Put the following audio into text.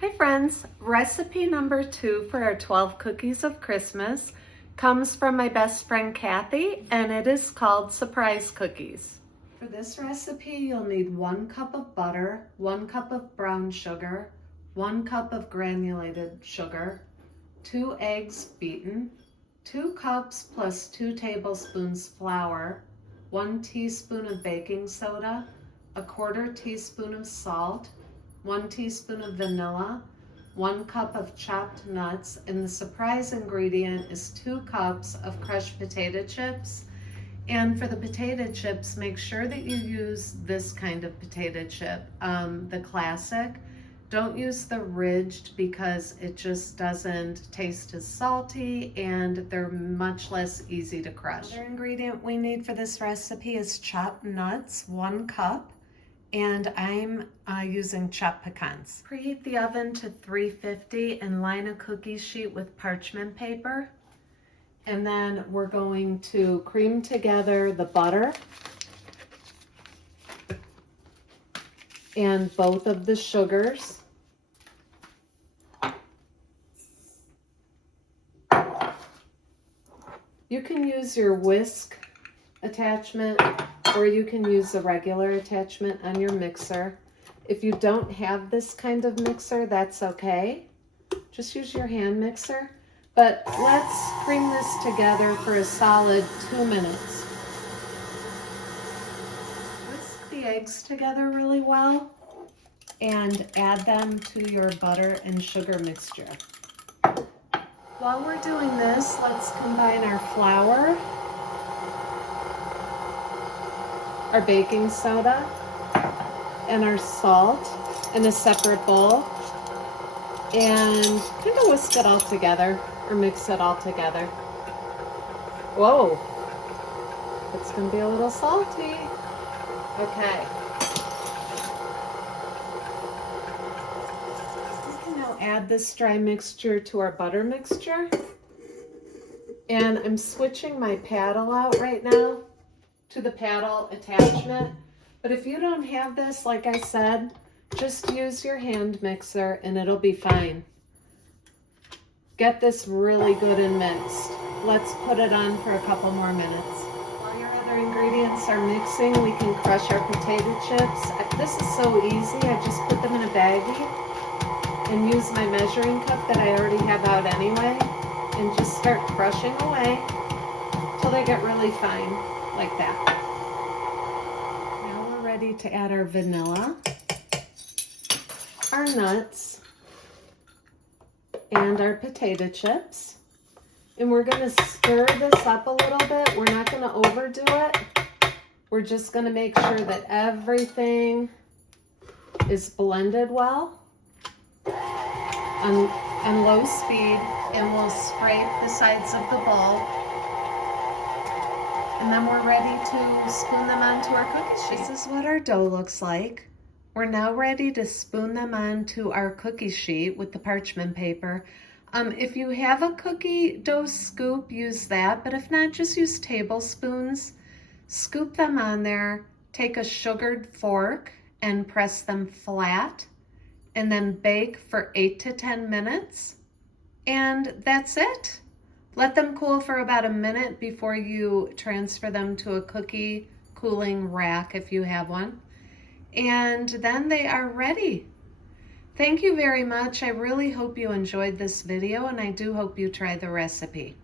Hi friends, recipe number 2 for our 12 cookies of Christmas comes from my best friend Kathy, and it is called Surprise Cookies. For this recipe, you'll need 1 cup of butter, 1 cup of brown sugar, 1 cup of granulated sugar, 2 eggs beaten, 2 cups plus 2 tablespoons flour, 1 teaspoon of baking soda, 1/4 teaspoon of salt, 1 teaspoon of vanilla, 1 cup of chopped nuts, and the surprise ingredient is 2 cups of crushed potato chips. And for the potato chips, make sure that you use this kind of potato chip, the classic. Don't use the ridged because it just doesn't taste as salty and they're much less easy to crush. Another ingredient we need for this recipe is chopped nuts, 1 cup. And I'm using chopped pecans. Preheat the oven to 350 and line a cookie sheet with parchment paper. And then we're going to cream together the butter and both of the sugars. You can use your whisk attachment, or you can use the regular attachment on your mixer. If you don't have this kind of mixer, that's okay. Just use your hand mixer. But let's cream this together for a solid 2 minutes. Whisk the eggs together really well and add them to your butter and sugar mixture. While we're doing this, let's combine our flour, our baking soda, and our salt in a separate bowl, and kind of whisk it all together or mix it all together. Whoa, it's gonna be a little salty. Okay. We can now add this dry mixture to our butter mixture, and I'm switching my paddle out right now to the paddle attachment. But if you don't have this, like I said, just use your hand mixer and it'll be fine. Get this really good and mixed. Let's put it on for a couple more minutes. While your other ingredients are mixing, we can crush our potato chips. This is so easy. I just put them in a baggie and use my measuring cup that I already have out anyway, and just start crushing away till they get really fine, like that. Now we're ready to add our vanilla, our nuts, and our potato chips. And we're going to stir this up a little bit. We're not going to overdo it. We're just going to make sure that everything is blended well on low speed, and we'll scrape the sides of the bowl. And then we're ready to spoon them onto our cookie sheet. This is what our dough looks like. We're now ready to spoon them onto our cookie sheet with the parchment paper. If you have a cookie dough scoop, use that, but if not, just use tablespoons. Scoop them on there, take a sugared fork and press them flat, and then bake for 8 to 10 minutes. And that's it. Let them cool for about a minute before you transfer them to a cookie cooling rack if you have one. And then they are ready. Thank you very much. I really hope you enjoyed this video, and I do hope you try the recipe.